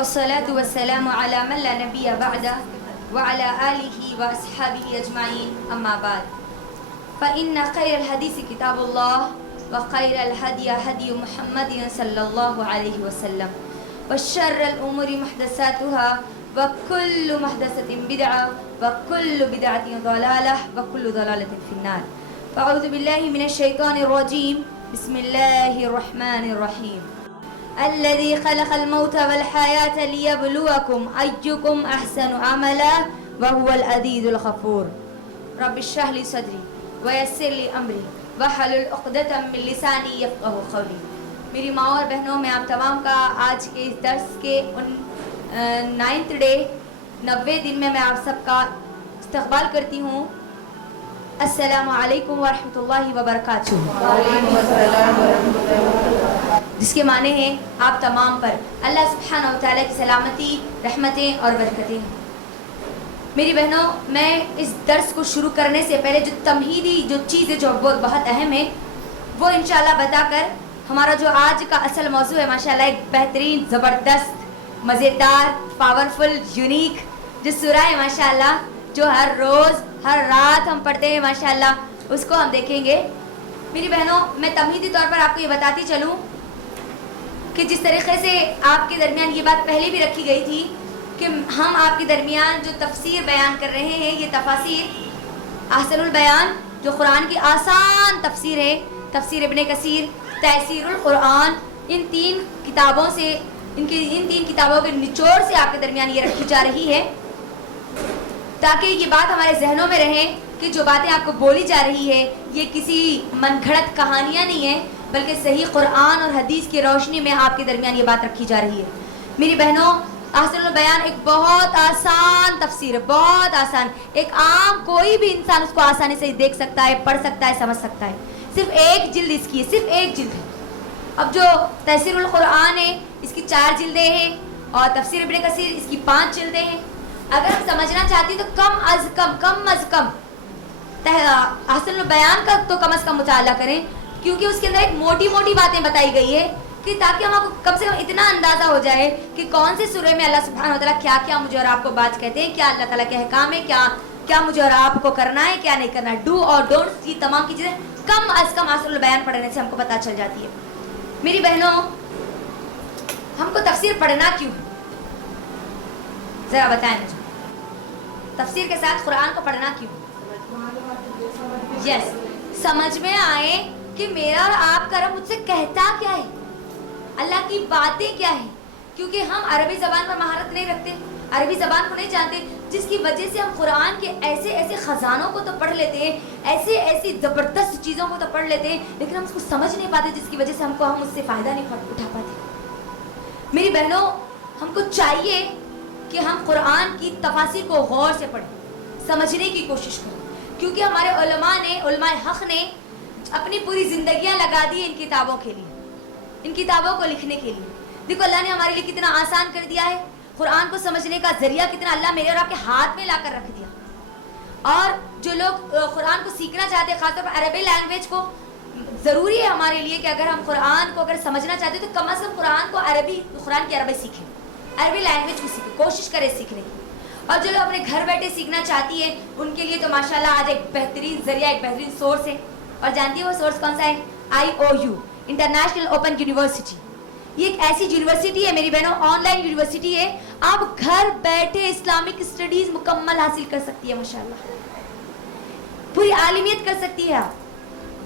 والصلاة والسلام على من لا نبي بعده وعلى آله وأصحابه أجمعين أما بعد فإن خير الحديث كتاب الله وخير الهدي هدي محمد صلى الله عليه وسلم وشر الأمور محدثاتها وكل محدثة بدعة وكل بدعة ضلالة وكل ضلالة في النار فأعوذ بالله من الشيطان الرجيم بسم الله الرحمن الرحيم الذي خلق الموت والحياة ليبلوكم أيكم أحسن عملا وهو العزيز الغفور رب اشرح لي صدري ويسر لي أمري واحلل عقدة من لساني يفقهوا قولي. میری ماں اور بہنوں، میں آپ تمام کا آج کے اس درس کے 9th ڈے 90 دن میں آپ سب کا استقبال کرتی ہوں. السلام علیکم ورحمۃ اللہ وبرکاتہ. وعلیکم السلام ورحمۃ اللہ وبرکاتہ. جس کے معنی ہیں آپ تمام پر اللہ سبحانہ و تعالیٰ کی سلامتی، رحمتیں اور برکتیں. میری بہنوں، میں اس درس کو شروع کرنے سے پہلے جو تمہیدی جو چیزیں جو بہت اہم ہے وہ انشاءاللہ بتا کر ہمارا جو آج کا اصل موضوع ہے ماشاءاللہ ایک بہترین، زبردست، مزیدار، پاورفل، یونیک جو سورہ ہے ماشاءاللہ، جو ہر روز ہر رات ہم پڑھتے ہیں ماشاءاللہ، اس کو ہم دیکھیں گے. میری بہنوں، میں تمہیدی طور پر آپ کو یہ بتاتی چلوں کہ جس طریقے سے آپ کے درمیان یہ بات پہلے بھی رکھی گئی تھی کہ ہم آپ کے درمیان جو تفسیر بیان کر رہے ہیں، یہ تفاسیر احسن البیان جو قرآن کی آسان تفسیر ہے، تفسیر ابن کثیر، تفسیر القرآن، ان تین کتابوں سے ان تین کتابوں کے نچوڑ سے آپ کے درمیان یہ رکھی جا رہی ہے تاکہ یہ بات ہمارے ذہنوں میں رہے کہ جو باتیں آپ کو بولی جا رہی ہے یہ کسی من گھڑت کہانیاں نہیں ہیں، بلکہ صحیح قرآن اور حدیث کی روشنی میں آپ کے درمیان یہ بات رکھی جا رہی ہے. میری بہنوں، احسن البیان ایک بہت آسان تفسیر ہے، بہت آسان. ایک عام کوئی بھی انسان اس کو آسانی سے دیکھ سکتا ہے، پڑھ سکتا ہے، سمجھ سکتا ہے. صرف ایک جلد اس کی ہے، صرف ایک جلد ہے. اب جو تفسیر القرآن ہے اس کی 4 جلدیں ہیں اور تفسیر ابن کثیر اس کی 5 جلدیں ہیں. اگر ہم سمجھنا چاہتی تو کم از کم احسن البیان کا تو کم از کم مطالعہ کریں، کیونکہ اس کے اندر ایک موٹی موٹی باتیں بتائی گئی ہے کہ تاکہ ہم آپ کو کم سے کم اتنا اندازہ ہو جائے کہ کون سے سورے میں اللہ سبحانہ وتعالیٰ کیا کیا مجھے اور آپ کو بات کہتے ہیں، کیا اللہ تعالیٰ کے احکام ہے، کیا مجھے اور آپ کو کرنا ہے، کیا نہیں کرنا ہے، ڈو اور ڈونٹس کی تمام کی چیزیں کم از کم احسن البیان پڑھنے سے ہم کو پتہ چل جاتی ہے. میری بہنوں، ہم کو تفسیر پڑھنا کیوں، ذرا بتائیں مجھے. تفسیر کے ساتھ قرآن کو پڑھنا کیوں؟ یس، سمجھ میں آئے کہ میرا اور آپ کا رب مجھ سے کہتا کیا ہے، اللہ کی باتیں کیا ہیں. کیونکہ ہم عربی زبان پر مہارت نہیں رکھتے، عربی زبان کو نہیں جانتے، جس کی وجہ سے ہم قرآن کے ایسے ایسے خزانوں کو تو پڑھ لیتے ہیں، ایسی زبردست چیزوں کو تو پڑھ لیتے ہیں، لیکن ہم اس کو سمجھ نہیں پاتے، جس کی وجہ سے ہم اس سے فائدہ نہیں اٹھا پاتے. میری بہنوں، ہم کو چاہیے کہ ہم قرآن کی تفاسیر کو غور سے پڑھیں، سمجھنے کی کوشش کریں، کیونکہ ہمارے علماء حق نے اپنی پوری زندگیاں لگا دی ان کتابوں کے لیے، ان کتابوں کو لکھنے کے لیے. دیکھو اللہ نے ہمارے لیے کتنا آسان کر دیا ہے، قرآن کو سمجھنے کا ذریعہ کتنا اللہ میرے اور آپ کے ہاتھ میں لا کر رکھ دیا. اور جو لوگ قرآن کو سیکھنا چاہتے ہیں، خاص طور پر عربی لینگویج کو، ضروری ہے ہمارے لیے کہ اگر ہم قرآن کو سمجھنا چاہتے ہیں تو کم از کم قرآن کی عربی سیکھیں، عربی لینگویج کو سیکھیں، کوشش کریں سیکھنے کی. اور جو لوگ اپنے گھر بیٹھے سیکھنا چاہتی ہیں ان کے لیے تو ماشاءاللہ آج ایک بہترین ذریعہ، ایک بہترین سورس ہے. اور جانتی ہے وہ سورس کون سا ہے؟ IOU، international open university. یہ ایک ایسی یونیورسٹی ہے میری بہنوں، آن لائن یونیورسٹی ہے، آپ گھر بیٹھے اسلامک اسٹڈیز مکمل حاصل کر سکتی ہے ماشاءاللہ. پوری عالمیت کر سکتی ہے، آپ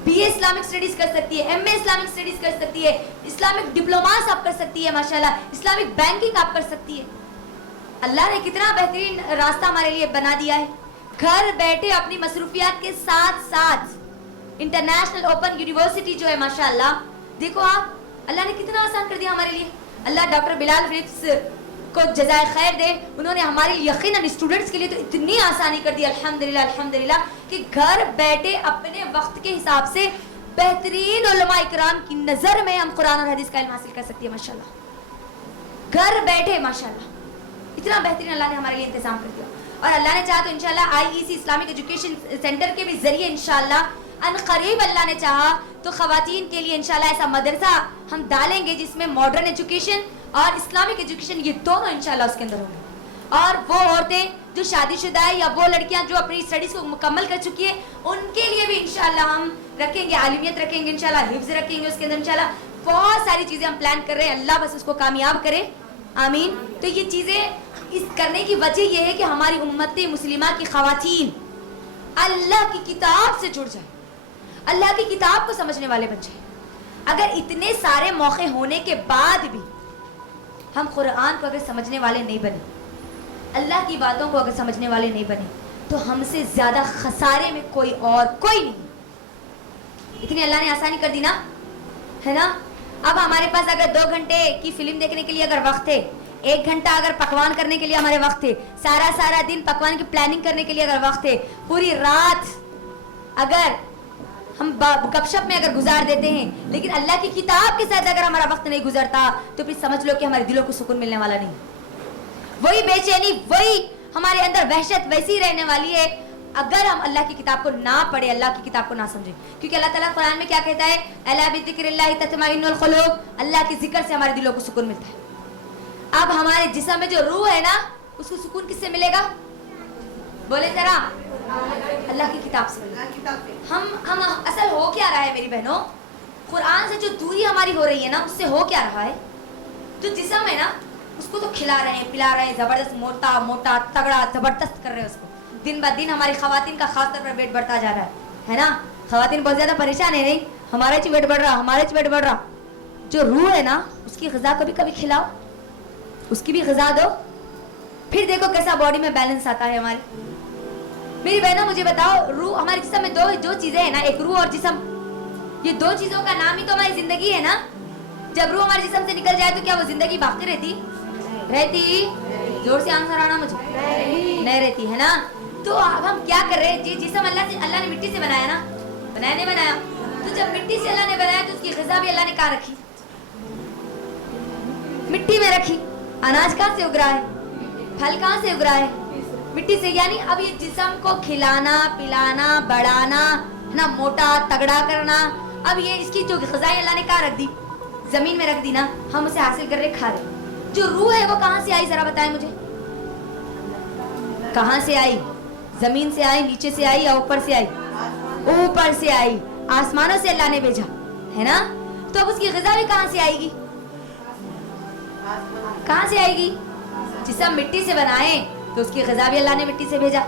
BA اسلامک اسٹڈیز کر سکتی ہے، MA اسلامک اسٹڈیز کر سکتی ہے، اسلامک ڈپلوماز آپ کر سکتی ہے ماشاءاللہ، اسلامک بینکنگ آپ کر سکتی ہے. اللہ نے کتنا بہترین راستہ ہمارے لیے بنا دیا ہے. گھر بیٹھے اپنی مصروفیات کے ساتھ ساتھ انٹرنیشنل اوپن یونیورسٹی جو ہے ماشاءاللہ، دیکھو آپ، اللہ نے کتنا آسان کر دیا ہمارے لیے. اللہ ڈاکٹر بلال فلپس کو جزائے خیر دے، انہوں نے ہمارے یقیناً اسٹوڈنٹس کے لیے تو اتنی آسانی کر دی الحمدللہ کہ گھر بیٹھے اپنے وقت کے حساب سے بہترین علماء اکرام کی نظر میں ہم قرآن اور حدیث کا علم حاصل کر سکتے ہیں ماشاءاللہ. گھر بیٹھے ماشاءاللہ اتنا بہترین اللہ نے ہمارے لیے انتظام کر دیا. اور اللہ نے چاہا تو انشاءاللہ IEC اسلامک ایجوکیشن سینٹر کے بھی ذریعے انشاءاللہ ان قریب اللہ نے چاہا تو خواتین کے لیے انشاءاللہ ایسا مدرسہ ہم ڈالیں گے جس میں ماڈرن ایجوکیشن اور اسلامک ایجوکیشن، یہ دونوں انشاءاللہ اس کے اندر ہوگی. اور وہ عورتیں جو شادی شدہ ہے یا وہ لڑکیاں جو اپنی اسٹڈیز کو مکمل کر چکی ہیں ان کے لیے بھی انشاءاللہ ہم رکھیں گے، عالمیت رکھیں گے انشاءاللہ، حفظ رکھیں گے اس کے اندر انشاءاللہ. بہت ساری چیزیں ہم پلان کر رہے ہیں، اللہ بس اس کو کامیاب کرے، آمین. تو یہ چیزیں اس کرنے کی وجہ یہ ہے کہ ہماری امت مسلمہ کی خواتین اللہ کی کتاب سے جڑ جائیں، اللہ کی کتاب کو سمجھنے والے بن جائیں. اگر اتنے سارے موقع ہونے کے بعد بھی ہم قرآن کو اگر سمجھنے والے نہیں بنے، اللہ کی باتوں کو اگر سمجھنے والے نہیں بنے، تو ہم سے زیادہ خسارے میں کوئی نہیں. اتنی اللہ نے آسانی کر دی نا، ہے نا. اب ہمارے پاس اگر 2 گھنٹے کی فلم دیکھنے کے لیے اگر وقت ہے، 1 گھنٹہ اگر پکوان کرنے کے لیے ہمارے وقت ہے، سارا دن پکوان کی پلاننگ کرنے کے لیے اگر وقت ہے، پوری رات اگر ہم گپ شپ میں اگر گزار دیتے ہیں، لیکن اللہ کی کتاب کے ساتھ اگر ہمارا وقت نہیں گزرتا تو پھر سمجھ لو کہ ہمارے دلوں کو سکون ملنے والا نہیں. وہی بے چینی، وہی ہمارے اندر وحشت ویسی رہنے والی ہے اگر ہم اللہ کی کتاب کو نہ پڑھیں، اللہ کی کتاب کو نہ سمجھیں. کیونکہ اللہ تعالیٰ قرآن میں کیا کہتا ہے؟ الا بذکر اللہ تطمئن القلوب، اللہ کے ذکر سے ہمارے دلوں کو سکون ملتا ہے. اب ہمارے جسم میں جو روح ہے نا، اس کو سکون کس سے ملے گا؟ بولے ذرا. اللہ کی کتاب سے. ہم اصل ہو کیا رہا ہے میری بہنوں؟ قرآن سے جو دوری ہماری ہو رہی ہے نا، اس سے ہو کیا رہا ہے؟ جو جسم ہے نا اس کو تو کھلا رہے ہیں، پلا رہے ہیں، زبردست موٹا تگڑا زبردست کر رہے ہیں اس کو. دن بہ دن ہماری خواتین کا خاص طور پر ویٹ بڑھتا جا رہا ہے نا. خواتین بہت زیادہ پریشان ہے، نہیں ہمارے چ ویٹ بڑھ رہا. جو روح ہے نا اس کی غذا کبھی کبھی کھلاؤ، اس کی بھی غذا دو، پھر دیکھو کیسا باڈی میں بیلنس آتا ہے ہماری. میری بہنوں مجھے بتاؤ، روح ہمارے جسم میں دو چیزیں ہیں نا، ایک روح اور جسم. یہ 2 چیزوں کا نام ہی تو ہماری زندگی ہے نا. جب روح ہمارے جسم سے نکل جائے تو کیا وہ زندگی باقی رہتی؟ زور سے آنسر آنا مجھے. نہیں رہتی ہے نا. تو اب ہم کیا کر رہے ہیں؟ جی جسم اللہ نے مٹی سے بنایا نا، بنایا نہیں بنایا؟ تو جب مٹی سے اللہ نے بنایا تو اس کی غذا بھی اللہ نے کہاں رکھی؟ مٹی میں رکھی. اناج کہاں سے اگ رہا ہے؟ پھل کہاں سے اگ رہا ہے؟ مٹی سے. یعنی اب یہ جسم کو کھلانا پلانا بڑھانا نا، موٹا تگڑا کرنا، اب یہ اس کی جو غذائیں اللہ نے کہاں رکھ دی؟ زمین میں رکھ دی نا. ہم اسے حاصل کر رہے کھا رہے. جو روح ہے وہ کہاں سے آئی؟ ذرا بتائیں مجھے. کہاں سے آئی؟ زمین سے آئی، نیچے سے آئی یا اوپر سے آئی؟ اوپر سے آئی. آسمانوں سے اللہ نے بھیجا ہے نا. تو اب اس کی غذا بھی کہاں سے آئے گی؟ کہاں سے آئے گی؟ جسم مٹی سے بنائے تو اس کی غذا بھی اللہ نے مٹی سے بھیجا.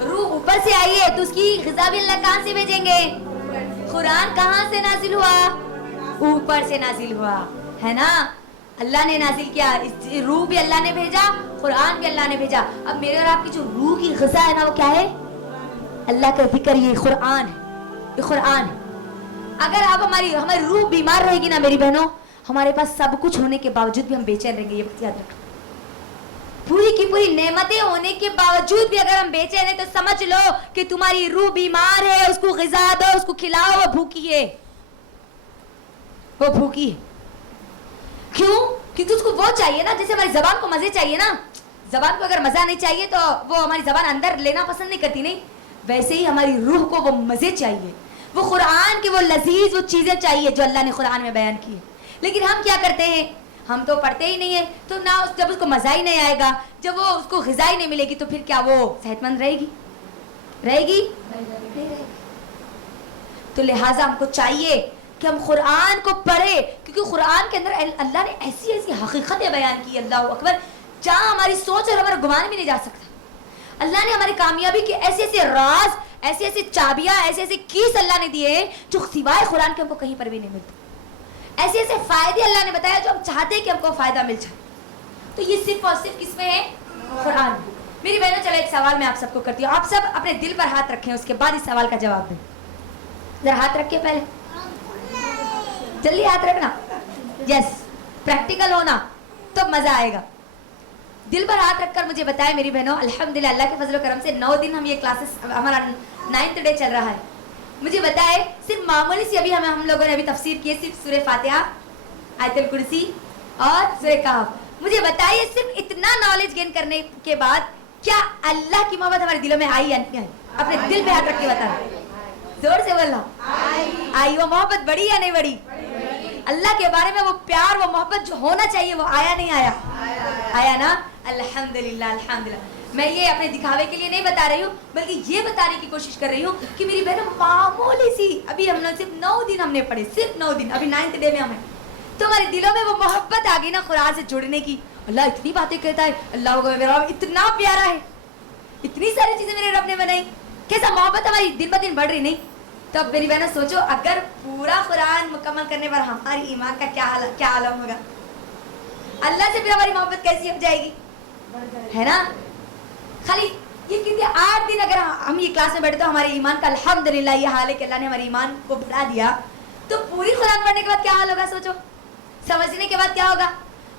روح اوپر سے آئی ہے تو اس کی غذا بھی اللہ کہاں سے بھیجیں گے؟ قرآن کہاں سے نازل ہوا؟ اوپر سے نازل ہوا ہے نا. اللہ نے نازل کیا، روح بھی اللہ نے بھیجا، قرآن بھی اللہ نے بھیجا. اب میرے اور آپ کی جو روح کی غذا ہے نا وہ کیا ہے؟ اللہ کا ذکر. یہ قرآن ہے، یہ قرآن ہے. اگر آپ ہماری روح بیمار رہے گی نا میری بہنوں، ہمارے پاس سب کچھ ہونے کے باوجود بھی ہم بے چین رہیں گے. یہ بات یاد رکھنا. پوری کی پوری نعمتیں ہونے کے باوجود بھی اگر ہم بے چین ہیں تو سمجھ لو کہ تمہاری روح بیمار ہے. اس کو غذا دو، اس کو کھلاؤ، وہ بھوکی ہے، وہ بھوکی ہے. کیوں؟ کیونکہ اس کو وہ چاہیے نا. جیسے ہماری زبان کو مزے چاہیے نا، زبان کو اگر مزہ نہیں چاہیے تو وہ ہماری زبان اندر لینا پسند نہیں کرتی، نہیں ویسے ہی ہماری روح کو وہ مزے چاہیے، وہ قرآن کی وہ لذیذ وہ چیزیں چاہیے جو اللہ نے قرآن میں بیان کی ہے. لیکن ہم کیا کرتے ہیں؟ ہم تو پڑھتے ہی نہیں ہیں. تو نہ جب اس کو مزہ ہی نہیں آئے گا، جب وہ اس کو غذا ہی نہیں ملے گی تو پھر کیا وہ صحت مند رہے گی؟ رہے گی؟ تو لہٰذا ہم کو چاہیے کہ ہم قرآن کو پڑھیں، کیونکہ قرآن کے اندر اللہ نے ایسی ایسی حقیقتیں بیان کی، اللہ اکبر، جہاں ہماری سوچ اور ہمارا گمان بھی نہیں جا سکتا. اللہ نے ہماری کامیابی کے ایسے ایسے راز، ایسے ایسے چابیاں، ایسے ایسے کیس اللہ نے دیے ہیں جو سوائے قرآن کے ہم کو کہیں پر بھی نہیں ملتے. ایسے ایسے فائدے اللہ نے بتایا جو ہم چاہتے ہیں کہ ہم کو فائدہ مل جائے. تو یہ صرف اور صرف کس میں ہے؟ قرآن. میری بہنوں چلو ایک سوال میں آپ سب کو کرتی ہوں. آپ سب اپنے دل پر ہاتھ رکھیں، اس کے بعد اس سوال کا جواب دیں. ذرا ہاتھ رکھ کے پہلے جلدی ہاتھ رکھنا. یس، پریکٹیکل ہونا تو مزہ آئے گا. دل پر ہاتھ رکھ کر مجھے بتائیں میری بہنوں، الحمدللہ اللہ کے فضل و کرم سے 9 دن ہم یہ کلاسز، ہمارا 9th ڈے چل رہا ہے. مجھے بتائے صرف معمولی سی ابھی ہم لوگوں نے ابھی تفسیر کی ہے، صرف سورہ فاتحہ، آیت الکرسی اور سورہ کہف. مجھے بتائیے صرف اتنا نالج گین کرنے کے بعد کیا اللہ کی محبت ہمارے دلوں میں آئی یا نہیں آئی؟ اپنے دل پہ ہاتھ رکھ کے بتائیں، زور سے بولنا. آئی. وہ محبت بڑی یا نہیں بڑی؟ اللہ کے بارے میں وہ پیار وہ محبت جو ہونا چاہیے وہ آیا نہیں آیا؟ آیا نا؟ الحمدللہ الحمدللہ. میں یہ اپنے دکھاوے کے لیے نہیں بتا رہی ہوں بلکہ یہ بتانے کی کوشش کر رہی ہوں کہ میری بہنوں معمولی سی ابھی ہم نے صرف 9 دن ہم نے پڑھے, صرف 9 دن, ابھی 9th ڈے میں ہم ہیں. تو ہمارے دلوں میں وہ محبت آ گئی نا قرآن سے جڑنے کی. اللہ اتنی باتیں کہتا ہے, اللہ کو میرا رب اتنا پیارا ہے, اتنی ساری چیزیں میرے رب نے بنائی, کیسا محبت ہماری دن بہ دن بڑھ رہی نہیں؟ تو اب میری بہنوں سوچو اگر پورا قرآن مکمل کرنے پر ہماری ایمان کا کیا عالم ہوگا, اللہ سے پھر ہماری محبت کیسی ہو جائے گی, ہے نا؟ خالی یہ کہتے 8 دن اگر ہم یہ کلاس میں بیٹھے تو ہمارے ایمان کا الحمدللہ یہ حال ہے کہ اللہ نے ہمارے ایمان کو بڑھا دیا, تو پوری قرآن پڑھنے کے بعد کیا حال ہوگا سوچو, سمجھنے کے بعد کیا ہوگا؟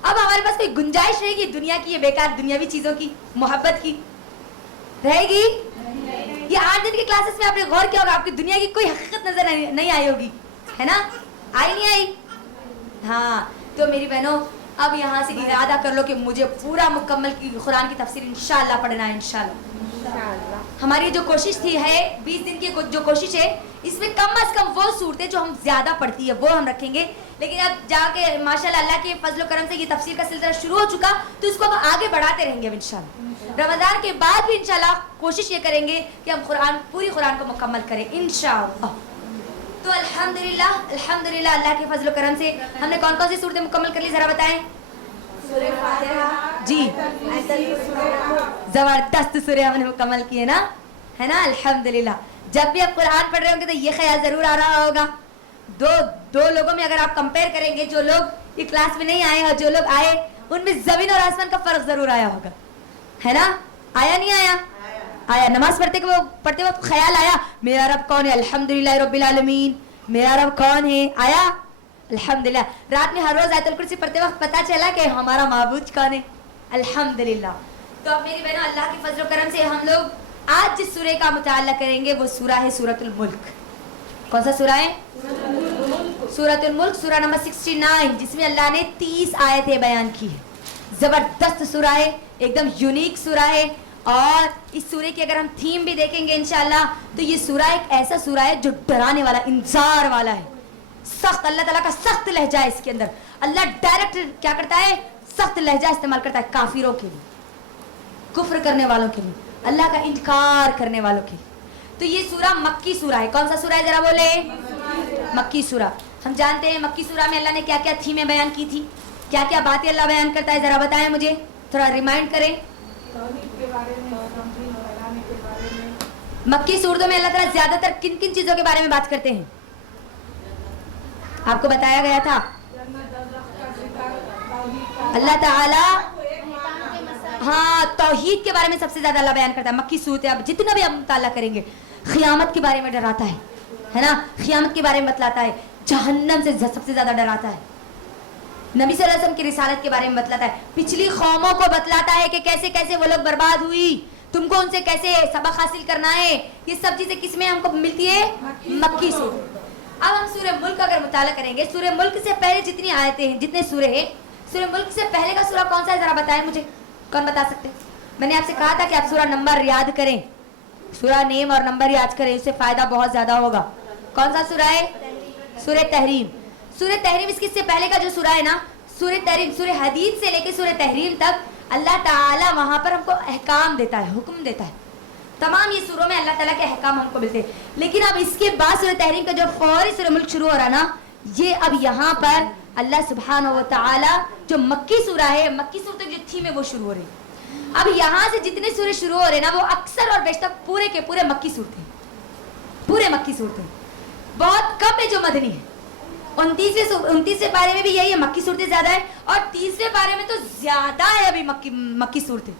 اب ہمارے پاس کوئی گنجائش رہے گی دنیا کی, یہ بیکار دنیاوی چیزوں کی محبت کی رہے گی؟ یہ 8 دن کی کلاسز میں آپ نے غور کیا ہوگا, آپ کی دنیا کی کوئی حقیقت نظر نہیں آئی ہوگی, ہے نا؟ آئی نہیں آئی؟ ہاں. تو میری بہنوں اب یہاں سے ارادہ کر لو کہ مجھے پورا مکمل کی قرآن کی تفسیر انشاءاللہ پڑھنا ہے. انشاءاللہ ہماری جو کوشش تھی ہے 20 دن کی جو کوشش ہے, اس میں کم از کم وہ صورتیں جو ہم زیادہ پڑھتی ہے وہ ہم رکھیں گے. لیکن اب جا کے ماشاءاللہ اللہ کے فضل و کرم سے یہ تفسیر کا سلسلہ شروع ہو چکا, تو اس کو ہم آگے بڑھاتے رہیں گے اب انشاءاللہ. رمضان کے بعد بھی انشاءاللہ کوشش یہ کریں گے کہ ہم پوری قرآن کو مکمل کریں انشاءاللہ. تو الحمدللہ الحمدللہ اللہ کے فضل و کرم سے ہم نے کون کون سی صورتیں مکمل کر لی ذرا بتائیں. سورہ فاتحہ, جی زبردست سورہ ہم نے مکمل کی ہے نا, ہے نا؟ الحمدللہ. جب بھی آپ قرآن پڑھ رہے ہوں گے تو یہ خیال ضرور آ رہا ہوگا, دو لوگوں میں اگر آپ کمپیئر کریں گے, جو لوگ یہ کلاس میں نہیں آئے اور جو لوگ آئے, ان میں زمین اور آسمان کا فرق ضرور آیا ہوگا, ہے نا؟ آیا نہیں آیا؟ آیا. نماز پڑھتے وقت خیال آیا میرا رب کون ہے؟ الحمدللہ رب العالمین. میرا رب کون ہے؟ آیا الحمدللہ. رات میں ہر روز آیت الکرسی پڑھتے وقت پتہ چلا کہ ہمارا معبود کون ہے؟ الحمدللہ. تو اب میری بہنوں اللہ کے فضل و کرم سے ہم لوگ آج جس سورہ کا مطالعہ کریں گے وہ سورہ ہے سورۃ الملک. کون سا سورہ ہے؟ سورۃ الملک, سورہ نمبر 69, جس میں اللہ نے 30 آیتیں بیان کی ہے. زبردست سورہ ہے, ایک دم یونیک سورہ ہے. اور اس سورہ کی اگر ہم تھیم بھی دیکھیں گے انشاءاللہ تو یہ سورہ ایک ایسا سورہ ہے جو ڈرانے والا, انذار والا ہے. سخت, اللہ تعالیٰ کا سخت لہجہ ہے اس کے اندر. اللہ ڈائریکٹ کیا کرتا ہے؟ سخت لہجہ استعمال کرتا ہے کافروں کے لیے, کفر کرنے والوں کے لیے, اللہ کا انکار کرنے والوں کے لیے. تو یہ سورہ مکی سورہ ہے. کون سا سورہ ہے ذرا بولے؟ مکی سورہ. ہم جانتے ہیں مکی سورہ میں اللہ نے کیا کیا تھیمیں بیان کی تھی, کیا کیا باتیں اللہ بیان کرتا ہے, ذرا بتائیں مجھے, تھوڑا ریمائنڈ کریں. مکی سورتوں میں اللہ تعالیٰ زیادہ تر کن کن چیزوں کے بارے میں بات کرتے ہیں؟ آپ کو بتایا گیا تھا اللہ تعالیٰ ہاں توحید کے بارے میں سب سے زیادہ اللہ بیان کرتا ہے. مکی صورت اب جتنا بھی ہم مطالعہ کریں گے, قیامت کے بارے میں ڈراتا ہے نا, قیامت کے بارے میں بتلاتا ہے, جہنم سے سب سے زیادہ ڈراتا ہے, نبی صلی اللہ علیہ وسلم کی رسالت کے بارے میں بتلاتا ہے, پچھلی قوموں کو بتلاتا ہے کہ کیسے کیسے وہ لوگ برباد ہوئی, تم کو ان سے کیسے سبق حاصل کرنا ہے. یہ سب چیزیں کس میں ہم کو ملتی ہے؟ مکی صورت. اب ہم سورہ ملک اگر مطالعہ کریں گے, سورہ ملک سے پہلے جتنی آیتیں ہیں, جتنے سورے ہیں, سورہ ملک سے پہلے کا سورہ کون سا ہے ذرا بتائیں مجھے, کون بتا سکتے؟ میں نے آپ سے کہا تھا کہ آپ سورہ نمبر یاد کریں, سورہ نیم اور نمبر یاد کریں, اس سے فائدہ بہت زیادہ ہوگا. کون سا سورہ ہے؟ سورہ تحریم. سورہ تحریم اس سے پہلے کا جو سورہ ہے نا, سورہ تحریم, سورہ حدید سے لے کے سورہ تحریم تک اللہ تعالیٰ وہاں پر ہم کو احکام دیتا ہے, حکم دیتا ہے. تمام یہ سوروں میں اللہ تعالیٰ کے احکام ہم کو ملتے ہیں. لیکن اب اس کے بعد سورہ تحریم کا جو فوری سورہ ملک شروع ہو رہا نا, یہ اب یہاں پر اللہ سبحانہ و تعالیٰ جو مکی سورہ ہے, مکی صورتیں جو تھی میں وہ شروع ہو رہی. اب یہاں سے جتنے سورے شروع ہو رہے نا وہ اکثر اور بیشتر پورے کے پورے مکی صورتیں, پورے مکی صورتیں. بہت کم ہے جو مدنی ہے. 29ویں پارے میں بھی یہی ہے, مکی صورتیں زیادہ ہے, اور 30ویں پارے میں تو زیادہ ہے ابھی مکی صورتیں.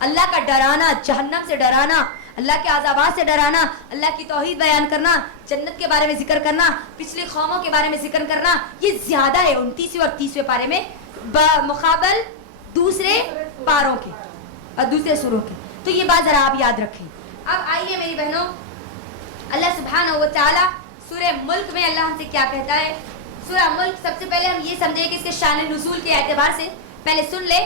اللہ کا ڈرانا, جہنم سے ڈرانا, اللہ کے عذابات سے ڈرانا, اللہ کی توحید بیان کرنا, جنت کے بارے میں ذکر کرنا, پچھلی قوموں کے بارے میں ذکر کرنا, یہ زیادہ ہے 29ویں اور 30ویں پارے میں بمقابل دوسرے پاروں کے اور دوسرے سوروں کے. تو یہ بات ذرا آپ یاد رکھیں. اب آئیے میری بہنوں, اللہ سبحانہ و تعالی سورہ ملک میں اللہ ہم سے کیا کہتا ہے. سورہ ملک سب سے پہلے ہم یہ سمجھیں کہ اس کے شان نزول کے اعتبار سے پہلے سن لے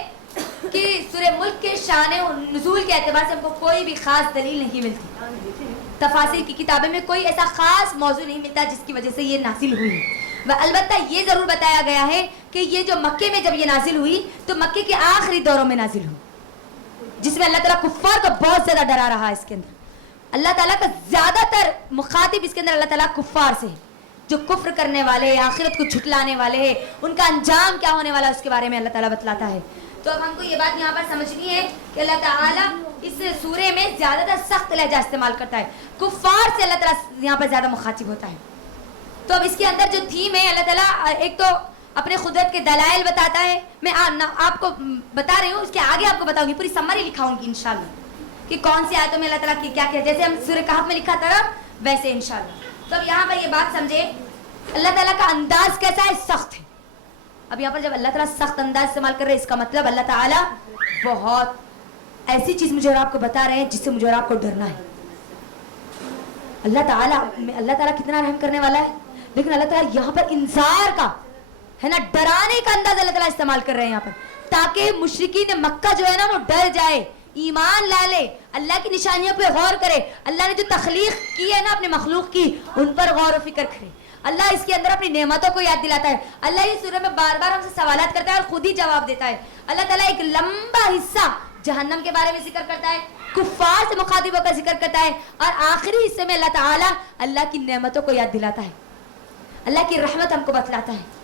کہ سورہ ملک کے شان نزول کے اعتبار سے ہم کو کوئی بھی خاص دلیل نہیں ملتی. تفاسیر کی کتابیں میں کوئی ایسا خاص موضوع نہیں ملتا جس کی وجہ سے یہ نازل ہوئی. البتہ یہ ضرور بتایا گیا ہے کہ یہ جو مکے میں جب یہ نازل ہوئی تو مکے کے آخری دوروں میں نازل ہوئی، جس میں اللہ تعالیٰ کفار کو بہت زیادہ ڈرا رہا ہے۔ اس کے اندر اللہ تعالیٰ کا زیادہ تر مخاطب اس کے اندر اللہ تعالیٰ کفار سے ہے، جو کفر کرنے والے، آخرت کو جھٹلانے والے ہیں، ان کا انجام کیا ہونے والا ہے اس کے بارے میں اللہ تعالیٰ بتلاتا ہے۔ تو اب ہم کو یہ بات یہاں پر سمجھنی ہے کہ اللہ تعالیٰ اس سورے میں زیادہ تر سخت لہجہ استعمال کرتا ہے، کفار سے اللہ تعالیٰ یہاں پر زیادہ مخاطب ہوتا ہے۔ تو اب اس کے اندر جو تھیم ہے، اللہ تعالیٰ ایک تو اپنے قدرت کے دلائل بتاتا ہے، میں آپ کو بتا رہی ہوں، اس کے آگے آپ کو بتاؤں گی، پوری سمری لکھاؤں گی انشاءاللہ کہ کون سی آیتوں میں اللہ تعالیٰ کی کیا کیا، جیسے ہم سورہ کہف میں لکھا تھا ویسے انشاءاللہ۔ تو اب یہاں پر یہ بات سمجھے اللہ تعالیٰ کا انداز کیسا ہے، سخت ہے۔ اب یہاں پر جب اللہ تعالیٰ سخت انداز استعمال کر رہے ہیں، اس کا مطلب اللہ تعالیٰ بہت ایسی چیز مجھے اور آپ کو بتا رہے ہیں جس سے مجھے اور آپ کو ڈرنا ہے۔ اللہ تعالیٰ کتنا رحم کرنے والا ہے، لیکن اللہ تعالیٰ یہاں پر انذار کا ہے نا، ڈرانے کا انداز اللہ تعالیٰ استعمال کر رہے ہیں یہاں پر، تاکہ مشرکین مکہ جو ہے نا وہ ڈر جائے، ایمان لا لے، اللہ کی نشانیوں پہ غور کرے، اللہ نے جو تخلیق کی ہے نا اپنے مخلوق کی، ان پر غور و فکر کرے۔ اللہ اس کے اندر اپنی نعمتوں کو یاد دلاتا ہے۔ اللہ اس سورہ میں بار بار ہم سے سوالات کرتا ہے اور خود ہی جواب دیتا ہے۔ اللہ تعالیٰ ایک لمبا حصہ جہنم کے بارے میں ذکر کرتا ہے، کفار سے مخاطبوں کا ذکر کرتا ہے، اور آخری حصے میں اللہ تعالیٰ اللہ کی نعمتوں کو یاد دلاتا ہے، اللہ کی رحمت ہم کو بتلاتا ہے۔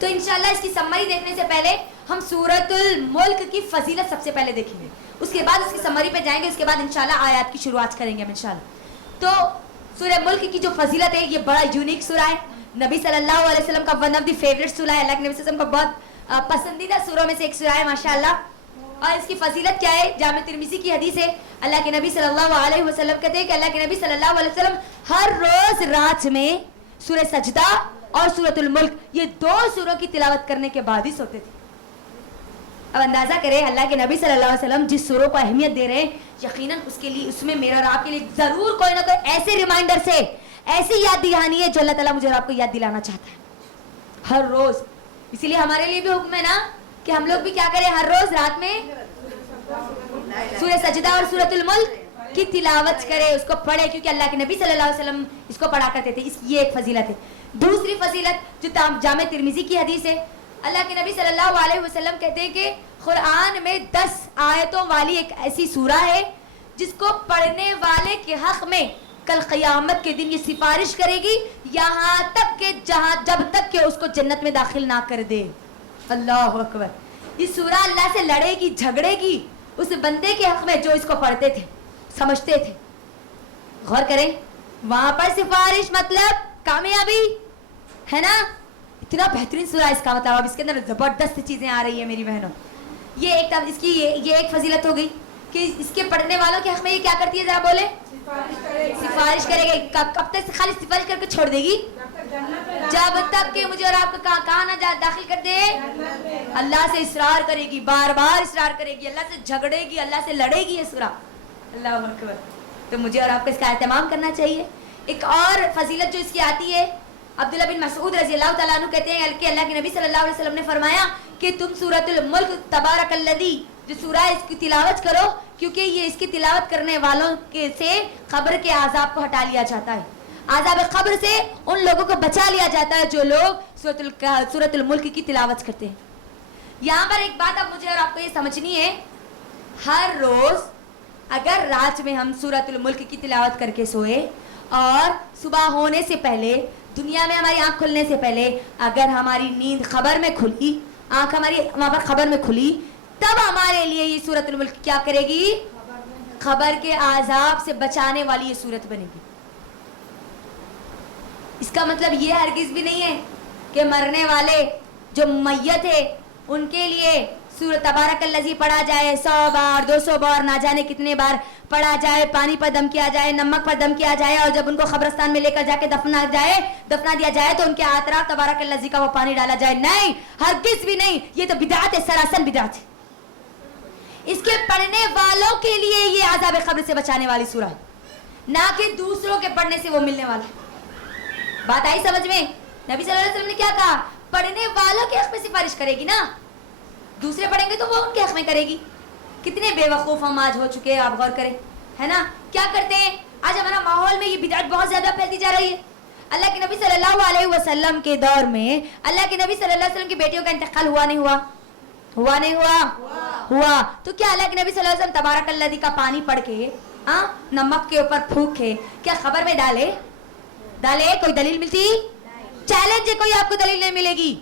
تو انشاءاللہ اس کی سمری دیکھنے سے پہلے ہم سورۃ الملک کی فضیلت سب سے پہلے دیکھیں گے، اس کے بعد اس کی سمری پہ جائیں گے، اس کے بعد انشاءاللہ آیات کی شروعات کریں گے ہم انشاءاللہ۔ تو سورہ ملک کی جو فضیلت ہے، یہ بڑا یونیک سورہ ہے، نبی صلی اللہ علیہ وسلم کا ون آف دی فیوریٹ سورہ ہے، اللہ کے نبی صلی اللہ علیہ وسلم کا بہت پسندیدہ سوروں میں سے ایک سورہ ہے ماشاءاللہ۔ اور اس کی فضیلت کیا ہے، جامع ترمذی کی حدیث ہے، اللہ کے نبی صلی اللہ علیہ وسلم کہتے ہیں کہ اللہ کے نبی صلی اللہ علیہ وسلم ہر روز رات میں سورہ سجدہ اور سورۃ الملک، یہ دو سوروں کی تلاوت کرنے کے بعد ہی سوتے تھے۔ اب اندازہ کریں اللہ کے نبی صلی اللہ علیہ وسلم جس سوروں کو اہمیت دے رہے ہیں، یقیناً اس کے لیے، اس میں میرا اور آپ کے لیے ضرور کوئی نہ کوئی ایسے ریمائنڈر سے ایسی یاد دہانی ہے جو اللہ تعالیٰ مجھے اور آپ کو یاد دلانا چاہتا ہے ہر روز۔ اسی لیے ہمارے لیے بھی حکم ہے نا کہ ہم لوگ بھی کیا کریں، ہر روز رات میں سورہ سجدہ اور سورۃ الملک کی تلاوت کرے، اس کو پڑھے، کیونکہ اللہ کے نبی صلی اللہ علیہ وسلم اس کو پڑھا کرتے تھے۔ یہ ایک فضیلت ہے۔ دوسری فضیلت جو جامع ترمذی کی حدیث ہے، اللہ کے نبی صلی اللہ علیہ وسلم کہتے ہیں کہ قرآن میں 10 آیتوں والی ایک ایسی سورہ ہے جس کو پڑھنے والے کے حق میں کل قیامت کے دن یہ سفارش کرے گی، یہاں تک کہ جب تک کہ اس کو جنت میں داخل نہ کر دے۔ اللہ اکبر۔ یہ سورہ اللہ سے لڑے گی، جھگڑے گی اس بندے کے حق میں جو اس کو پڑھتے تھے، سمجھتے تھے۔ غور کریں، وہاں پر سفارش مطلب کامیابی ہے نا، اتنا بہترین سورہ اس کا مطلب۔ اب اس کے اندر زبردست چیزیں آ رہی ہیں میری بہنوں۔ یہ ایک اس کی یہ ایک فضیلت ہو گئی کہ اس کے پڑھنے والوں کے حق میں یہ کیا کرتی ہے، ذرا بولے، سفارش کرے گی۔ کب تک خالی سفارش کر کے چھوڑ دے گی؟ جب تک کہ مجھے اور آپ کو کہاں نہ داخل کر دے، اللہ سے اصرار کرے گی، بار بار اصرار کرے گی، اللہ سے جھگڑے گی، اللہ سے لڑے گی یہ سورہ۔ اللہ اکبر۔ تو مجھے اور آپ کو اس کا اہتمام کرنا چاہیے۔ ایک اور فضیلت جو اس کی آتی ہے، عبداللہ بن مسعود رضی اللہ تعالیٰ عنہ کہتے ہیں کہ اللہ کے نبی صلی اللہ علیہ وسلم نے فرمایا کہ تم سورۃ الملک تبارک الذی جو سورہ ہے اس کی تلاوت کرو، کیونکہ یہ اس کی تلاوت کرنے والوں کے سے قبر کے عذاب کو ہٹا لیا جاتا ہے، عذاب قبر سے ان لوگوں کو بچا لیا جاتا ہے جو لوگ سورۃ الملک کی تلاوت کرتے ہیں۔ یہاں پر ایک بات اب مجھے اور آپ کو یہ سمجھنی ہے، ہر روز اگر رات میں ہم سورۃ الملک کی تلاوت کر کے سوئے اور صبح ہونے سے پہلے، دنیا میں ہماری آنکھ کھلنے سے پہلے اگر ہماری نیند خبر میں کھلی، آنکھ ہماری وہاں پر خبر میں کھلی، تب ہمارے لیے یہ سورۃ الملک کیا کرے گی، خبر کے عذاب سے بچانے والی یہ سورت بنے گی۔ اس کا مطلب یہ ہرگز بھی نہیں ہے کہ مرنے والے جو میت ہے ان کے لیے سورۃ تبارک الذی پڑھا جائے 100 بار 200 بار نہ جانے کتنے بار پڑھا جائے، پانی پر دم کیا جائے، نمک پر دم کیا جائے، اور جب ان کو قبرستان میں لے کر جا کے دفنا دیا جائے تو ان کے اطراف تبارک الذی کا وہ پانی ڈالا جائے۔ نہیں، ہرگز بھی نہیں، یہ تو بدعت ہے، سراسر بدعت ہے۔ اس کے پڑھنے والوں کے لیے یہ عذاب قبر سے بچانے والی سورہ ہے، نہ کہ دوسروں کے پڑھنے سے وہ ملنے والا ہے۔ بات آئی سمجھ میں؟ نبی صلی اللہ علیہ وسلم نے کیا کہا، پڑھنے والوں کے حق میں سفارش کرے گی نا، دوسرے پڑھیں گے تو وہ ان کے حق میں کرے گی۔ کتنے بے وقوف ہم آج ہو چکے ہیں، آپ غور کریں، ہے نا؟ کیا کرتے ہیں آج ہمارا ماحول میں یہ بدعت بہت زیادہ پھیلتی جا رہی ہے۔ اللہ کے نبی صلی اللہ علیہ وسلم کے دور میں اللہ کے نبی صلی اللہ علیہ وسلم کی بیٹیوں کا انتقال ہوا نہیں ہوا؟ ہوا نہیں ہوا؟ تو کیا اللہ کے نبی صلی اللہ علیہ وسلم تبارک الذی کا پانی پڑھ کے نمک کے اوپر پھونک کے کیا خبر میں ڈالے؟ کوئی دلیل ملتی؟ چیلنج ہے، کوئی آپ کو دلیل نہیں ملے گی.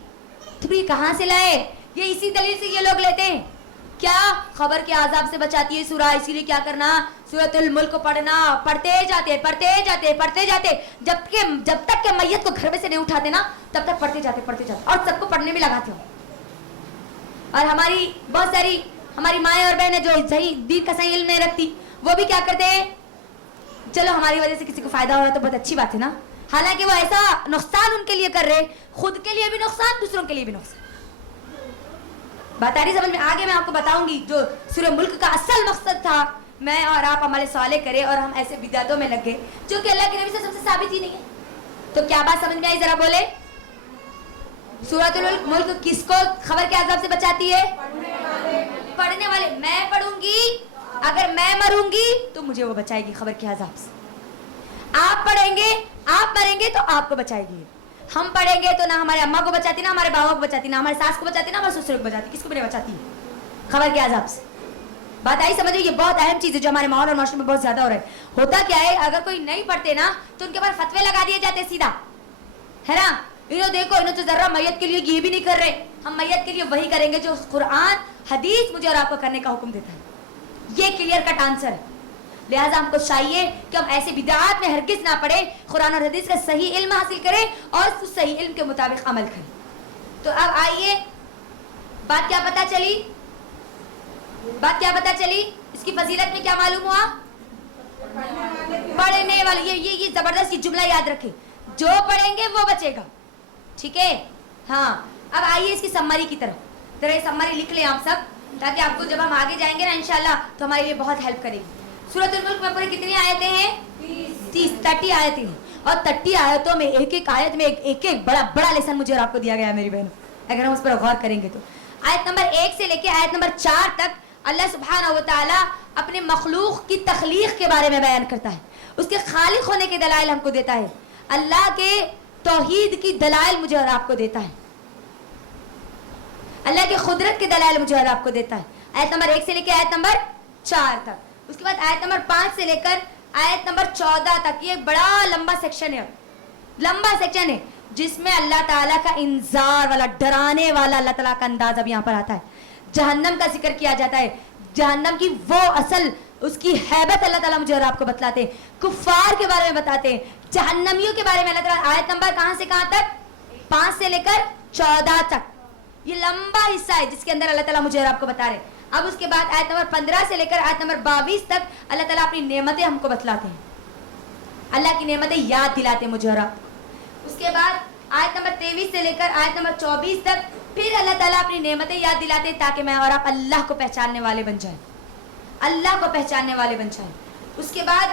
تو یہ کہاں سے لائے؟ یہ اسی دلیل سے یہ لوگ لیتے ہیں. کیا خبر کے عذاب سے بچاتی ہے سورہ، اسی لیے کیا کرنا، سورۃ الملک کو پڑھنا، پڑھتے جاتے جب تک کہ میت کو گھر میں سے نہیں اٹھاتے نا تب تک پڑھتے جاتے اور سب کو پڑھنے میں لگاتے ہو. اور ہماری بہت ساری ہماری مائیں اور بہنیں جو صحیح دین کا صحیح علم نہیں رکھتی وہ بھی کیا کرتے ہیں، چلو ہماری وجہ سے کسی کو فائدہ ہو رہا تو بہت اچھی بات ہے نا، حالانکہ وہ ایسا نقصان ان کے لیے کر رہے، خود کے لیے بھی نقصان، دوسروں کے لیے بھی نقصان. بات آ رہی سمجھ میں؟ آگے میں آپ کو بتاؤں گی جو سورہ ملک کا اصل مقصد تھا، میں اور آپ عمل صالح کرے اور ہم ایسے بدعتوں میں لگ گئے جو کہ اللہ کے نبی سے سب سے ثابت ہی نہیں ہے. تو کیا بات سمجھ میں آئی؟ ذرا بولے. سورۃ الملک کس کو خبر کے عذاب سے بچاتی ہے؟ پڑھنے والے. میں پڑھوں گی، اگر میں مروں گی تو مجھے وہ بچائے گی خبر کے عذاب سے. آپ پڑھیں گے، آپ مریں گے تو آپ کو بچائے گی. ہم پڑھیں گے تو نہ ہمارے اماں کو بچاتی، نہ ہمارے بابا کو بچاتی، نہ ہمارے ساس کو بچاتی، نہ ہمارے سسر کو بچاتی. کس کو بھی نہیں بچاتی خبر کے عذاب سے. بات آئی سمجھو؟ یہ بہت اہم چیز ہے جو ہمارے ماحول اور معاشرے میں بہت زیادہ ہو رہا ہے. ہوتا کیا ہے، اگر کوئی نہیں پڑھتے نا تو ان کے پاس فتوے لگا دیے جاتے سیدھا، ہے نا. انہوں دیکھو، انہوں تو ذرا میت کے لیے یہ بھی نہیں کر رہے، ہم میت کے لیے وہی کریں گے جو قرآن حدیث مجھے اور آپ کو کرنے کا حکم دیتا ہے. یہ کلیئر کٹ آنسر ہے. لہٰذا ہم کو چاہیے کہ ہم ایسے بدعات میں ہرگز نہ پڑھیں، قرآن اور حدیث کا صحیح علم حاصل کریں اور اس صحیح علم کے مطابق عمل کریں. تو اب آئیے، بات کیا پتہ چلی؟ اس کی فضیلت میں کیا معلوم ہوا؟ پڑھنے والے. یہ زبردست یہ جملہ یاد رکھیں، جو پڑھیں گے وہ بچے گا. ٹھیک ہے؟ ہاں. اب آئیے اس کی سمری کی طرف. ذرا یہ سمری لکھ لیں آپ سب، تاکہ آپ کو جب ہم آگے جائیں گے نا انشاءاللہ تو ہمارے لیے بہت ہیلپ کرے گی. سورۃ الملک میں پورے کتنی آیتیں ہیں؟ 30 آیتیں ہیں. اور 30 آیتوں میں ایک ایک آیت میں ایک بڑا لیسن مجھے اور آپ کو دیا گیا ہے میری بہنوں، اگر ہم اس پر غور کریں گے تو. آیت نمبر 1 سے لے کے آیت نمبر 4 تک اللہ سبحانہ و تعالی اپنے مخلوق کی تخلیق کے بارے میں بیان کرتا ہے، اس کے خالق ہونے کے دلائل ہم کو دیتا ہے، اللہ کے توحید کی دلائل مجھے اور آپ کو دیتا ہے، اللہ کی قدرت کے دلائل مجھے اور آپ کو دیتا ہے. آیت نمبر 1 سے لے کے آیت نمبر 4 تک. اس کے بعد آیت نمبر 5 سے لے کر آیت نمبر 14 تک یہ بڑا لمبا سیکشن ہے جس میں اللہ تعالیٰ کا انذار والا، ڈرانے والا اللہ تعالیٰ کا انداز اب یہاں پر آتا ہے. جہنم کا ذکر کیا جاتا ہے، جہنم کی وہ اصل اس کی ہیبت اللہ تعالیٰ مجھے اور آپ کو بتلاتے ہیں، کفار کے بارے میں بتاتے ہیں، جہنمیوں کے بارے میں اللہ تعالیٰ. آیت نمبر کہاں سے کہاں تک؟ 5 سے لے کر 14 تک. یہ لمبا حصہ ہے جس کے اندر اللہ تعالیٰ مجھے اور آپ کو بتا رہے ہیں. اب اس کے بعد آیت نمبر 15 سے لے کر آیت نمبر 22 تک اللہ تعالیٰ اپنی نعمتیں ہم کو بتلاتے ہیں، اللہ کی نعمتیں یاد دلاتے ہیں مجھے اور آپ. اس کے بعد آیت نمبر 23 سے لے کر آیت نمبر 24 تک پھر اللہ تعالیٰ اپنی نعمتیں یاد دلاتے ہیں تاکہ میں اور آپ اللہ کو پہچاننے والے بن جائیں، اللہ کو پہچاننے والے بن جائیں. اس کے بعد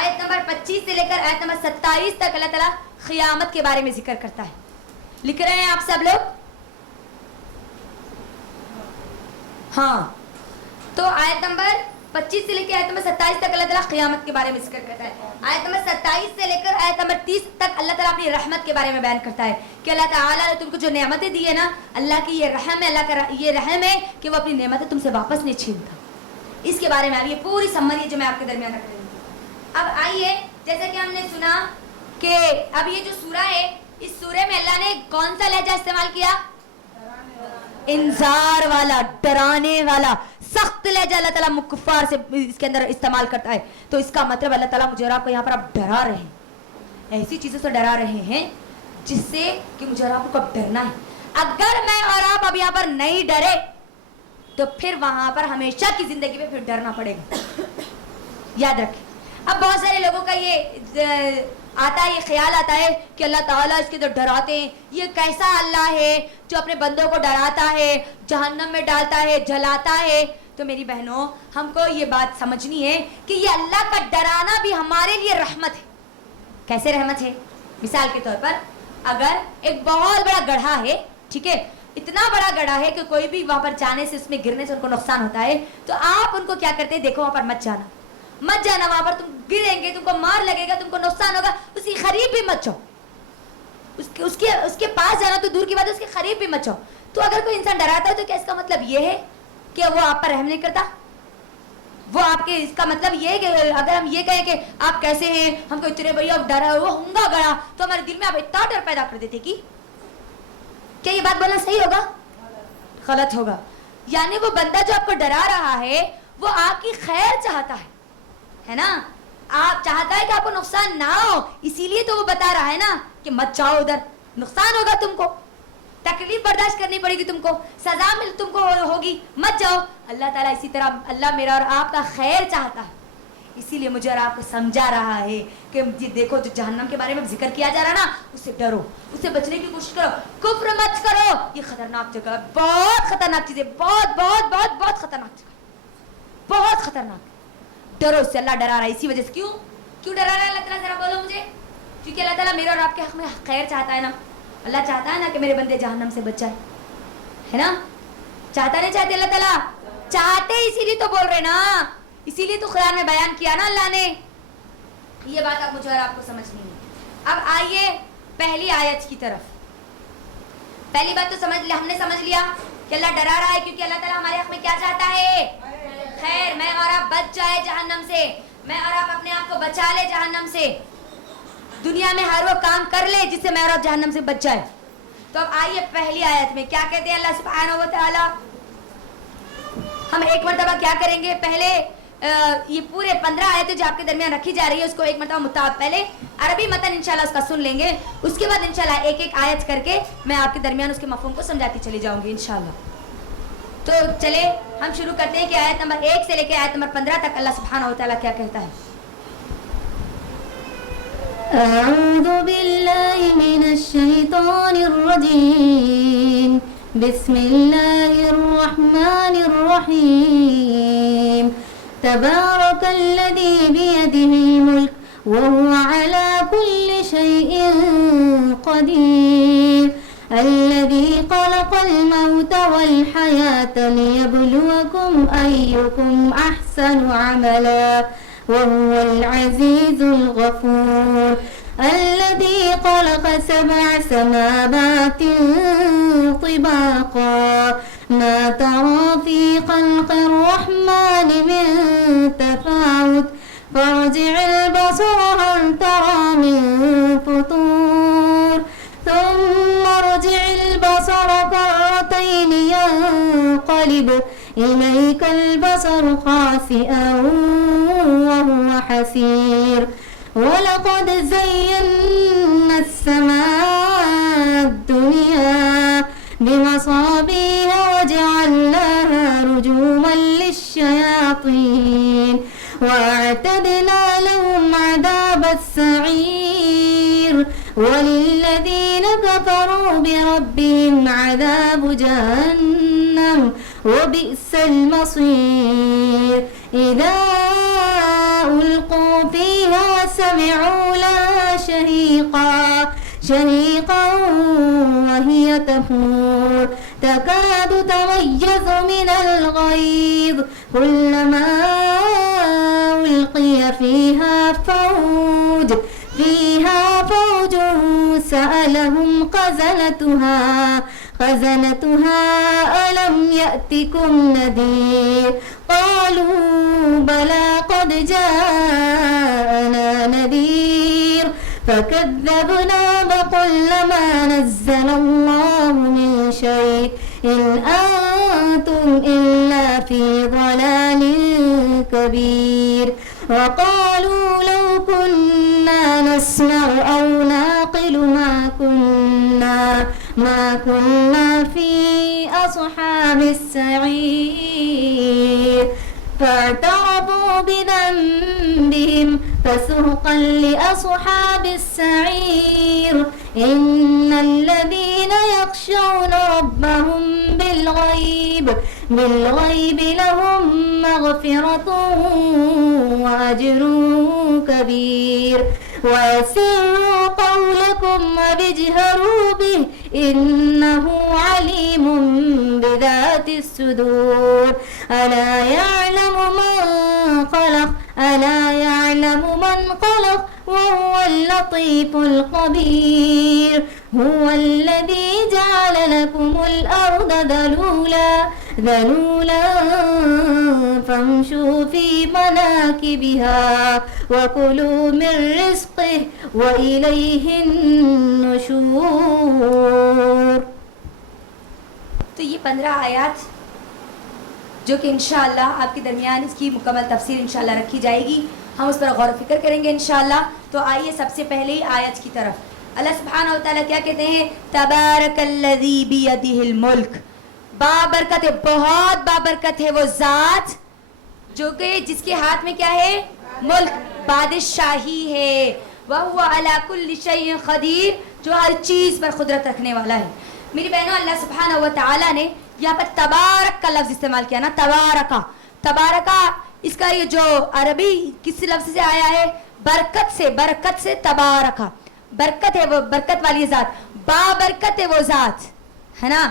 آیت نمبر 25 سے لے کر آیت نمبر 27 تک اللہ تعالیٰ قیامت کے بارے میں ذکر کرتا ہے. لکھ رہے ہیں آپ سب لوگ؟ ہاں. تو آیت نمبر 25 سے لے کے آیت نمبر 27 تک اللہ تعالیٰ قیامت کے بارے میں ذکر کرتا ہے. آیت نمبر 27 سے لے کر آیت نمبر 30 تک اللہ تعالیٰ اپنی رحمت کے بارے میں بیان کرتا ہے کہ اللہ تعالیٰ نے تم کو جو نعمتیں دی ہے نا، اللہ کی یہ رحم ہے، اللہ کا یہ رحم ہے کہ وہ اپنی نعمتیں تم سے واپس نہیں چھینتا. اس کے بارے میں اب یہ پوری سمری ہے جو میں آپ کے درمیان رکھ رہی ہوں. اب آئیے، جیسا کہ ہم نے سنا کہ اب یہ جو سورہ ہے، اس سورے میں اللہ نے کون سا لہجہ استعمال کیا؟ انذار والا، ڈرانے والا، سخت لہجہ اللہ تعالیٰ کفار سے اس کے اندر استعمال کرتا ہے. تو اس کا مطلب اللہ تعالیٰ مجھے اور آپ کو یہاں پر آپ ڈرا رہے ہیں، ایسی چیزوں سے ڈرا رہے ہیں جس سے کہ مجھے اور آپ کو اب ڈرنا ہے. اگر میں اور آپ اب یہاں پر نہیں ڈرے تو پھر وہاں پر ہمیشہ کی زندگی میں پھر ڈرنا پڑے گا. یاد رکھیں. اب بہت سارے لوگوں کا یہ آتا ہے، یہ خیال آتا ہے کہ اللہ تعالیٰ اس کے اندر ڈراتے ہیں، یہ کیسا اللہ ہے جو اپنے بندوں کو ڈراتا ہے، جہنم میں ڈالتا ہے، جلاتا ہے. تو میری بہنوں، ہم کو یہ بات سمجھنی ہے کہ یہ اللہ کا ڈرانا بھی ہمارے لیے رحمت ہے. کیسے رحمت ہے؟ مثال کے طور پر اگر ایک بہت بڑا گڑھا ہے، ٹھیک ہے، اتنا بڑا گڑھا ہے کہ کوئی بھی وہاں پر جانے سے، اس میں گرنے سے ان کو نقصان ہوتا ہے، تو آپ ان کو کیا کرتے ہیں؟ دیکھو وہاں پر مت جانا، وہاں پر تم گریں گے، تم کو مار لگے گا، تم کو نقصان ہوگا، اس کی قریب بھی مت جاؤ. اس کے پاس جانا تو دور کی بات ہے، اس کے قریب بھی مت جاؤ. تو اگر کوئی انسان ڈراتا ہے تو کیا اس کا مطلب یہ ہے کہ وہ آپ پر رحم نہیں کرتا؟ وہ آپ کے اس کا مطلب یہ ہے کہ اگر ہم یہ کہیں کہ آپ کیسے ہیں، ہم کو اتنے بھیا ڈرا وہ ہوں گا گڑا، تو ہمارے دل میں آپ اتنا ڈر پیدا کر دیتے کہ کیا یہ بات بولنا صحیح ہوگا؟ غلط ہوگا. یعنی وہ بندہ جو آپ کو ڈرا رہا ہے وہ آپ کی خیر چاہتا ہے نا، آپ چاہتا ہے کہ آپ کو نقصان نہ ہو، اسی لیے تو وہ بتا رہا ہے نا کہ مت جاؤ ادھر، نقصان ہوگا تم کو، تکلیف برداشت کرنی پڑے گی تم کو، سزا تم کو ہوگی، مت جاؤ. اللہ تعالیٰ اسی طرح اللہ میرا اور آپ کا خیر چاہتا ہے، اسی لیے مجھے اور آپ کو سمجھا رہا ہے کہ دیکھو جو جہنم کے بارے میں ذکر کیا جا رہا ہے نا، اس سے ڈرو، اس سے بچنے کی کوشش کرو، کفر مت کرو. یہ خطرناک جگہ ہے، بہت خطرناک چیز ہے، بہت بہت بہت بہت خطرناک جگہ، بہت خطرناک. ڈرو اس سے، اللہ ڈرا رہا ہے اسی وجہ سے. کیوں ڈرا رہا ہے اللہ تعالیٰ؟ ذرا بولو مجھے. کیونکہ اللہ تعالیٰ میرے اور آپ کے حق میں خیر چاہتا ہے نا. اللہ چاہتا ہے نا کہ میرے بندے جہنم سے بچ جائے، ہے نا؟ چاہتا نہیں چاہتے اللہ تعالیٰ؟ چاہتے، اسی لیے تو بول رہے نا، اسی لیے تو قرآن میں بیان کیا نا اللہ نے. یہ بات اب مجھے اور آپ کو سمجھنی ہے. اب آئیے پہلی آیت کی طرف. پہلی بات تو ہم نے سمجھ لیا کہ اللہ ڈرا رہا ہے کیونکہ اللہ تعالیٰ ہمارے حق میں کیا چاہتا ہے؟ خیر. میں اور آپ بچ جائے جہنم سے، میں اور آپ اپنے آپ کو بچا لے جہنم سے، دنیا میں ہر وہ کام کر لے جس سے میں اور آپ جہنم سے بچ جائے. تو اب آئیے پہلی آیت میں کیا کہتے ہیں اللہ سبحانہ و تعالیٰ. ہم ایک مرتبہ کیا کریں گے، پہلے یہ پورے 15 آیتیں جو آپ کے درمیان رکھی جا رہی ہے اس کو ایک مرتبہ پہلے عربی متن انشاءاللہ اس کا سن لیں گے، اس کے بعد انشاءاللہ ایک ایک آیت کر کے میں آپ کے درمیان اس کے مفہوم کو سمجھاتی چلی جاؤں گی انشاءاللہ. تو چلے ہم شروع کرتے ہیں کہ آیت نمبر 1 سے لے کے آیت نمبر 15 تک اللہ سبحانہ و تعالیٰ کیا کہتا ہے. اعوذ باللہ من الشیطان الرجیم، بسم اللہ الرحمن الرحیم. تبارک الذی بیدہ الملک وهو على كل شيء قدير الذي خلق الموت والحياة ليبلوكم أيكم أحسن عملا وهو العزيز الغفور الذي خلق 7 سماوات طباقا ما ترى في خلق الرحمن من تفاوت فارجع البصر هل ترى من فطور ثم ارجع البصر كرتين ينقلب إليك البصر خاسئا وهو حسير ولقد زينا السماء الدنيا بمصابيح وجعلناها رجوما للشياطين وأعتدنا لهم عذاب السعير وللذين كفروا بربهم عذاب جهنم وبئس المصير إذا ألقوا فيها سمعوا لها شهيقا وهي تفور تكاد تميز من الغيظ كلما ألقي فيها فوج سألهم خزنتها ألم يأتكم نذير قالوا بلى قد جاءنا نذير فكذبنا وقل ما نزل الله من شيء إن أنتم إلا في ضلال كبير وقالوا لو كنا نسمع أو نعقل ما كنا في أصحاب السعير فاعترفوا بذنبهم فسحقا لأصحاب السعير إن الذين يخشون ربهم بالغيب لهم مغفرة وأجر كبير وأسروا قولكم وَاجْهَرُوا بِهِ إِنَّهُ عَلِيمٌ بِذَاتِ الصُّدُورِ أَلَا يَعْلَمُ يعلم من خلق وهو اللطيف الخبير هو الذي جعل لكم الأرض ذلولا فامشوا في مناكبها وكلوا من رزقه وإليه النشور. تو یہ 15 آیات جو کہ انشاءاللہ آپ کے درمیان اس کی مکمل تفسیر انشاءاللہ رکھی جائے گی, ہم اس پر غور و فکر کریں گے انشاءاللہ. تو آئیے سب سے پہلے ہی آیت کی طرف. اللہ سبحانہ و تعالیٰ کیا کہتے ہیں؟ تبارک الذی بیدہ الملک, بابرکت ہے, بہت بابرکت ہے وہ ذات جو کہ جس کے ہاتھ میں کیا ہے؟ ملک, بادشاہی ہے. وَهُوَ عَلَى كُلِّ شَيْءٍ قَدِيرٌ, جو ہر چیز پر قدرت رکھنے والا ہے. میری بہنوں, اللہ سبحانہ و تعالیٰ نے یہاں پر تبارک کا لفظ استعمال کیا نا, تبارکہ اس کا یہ جو عربی کس لفظ سے آیا ہے؟ برکت سے تبارکہ, برکت ہے وہ برکت والی ذات, بابرکت ہے وہ ذات, ہے نا.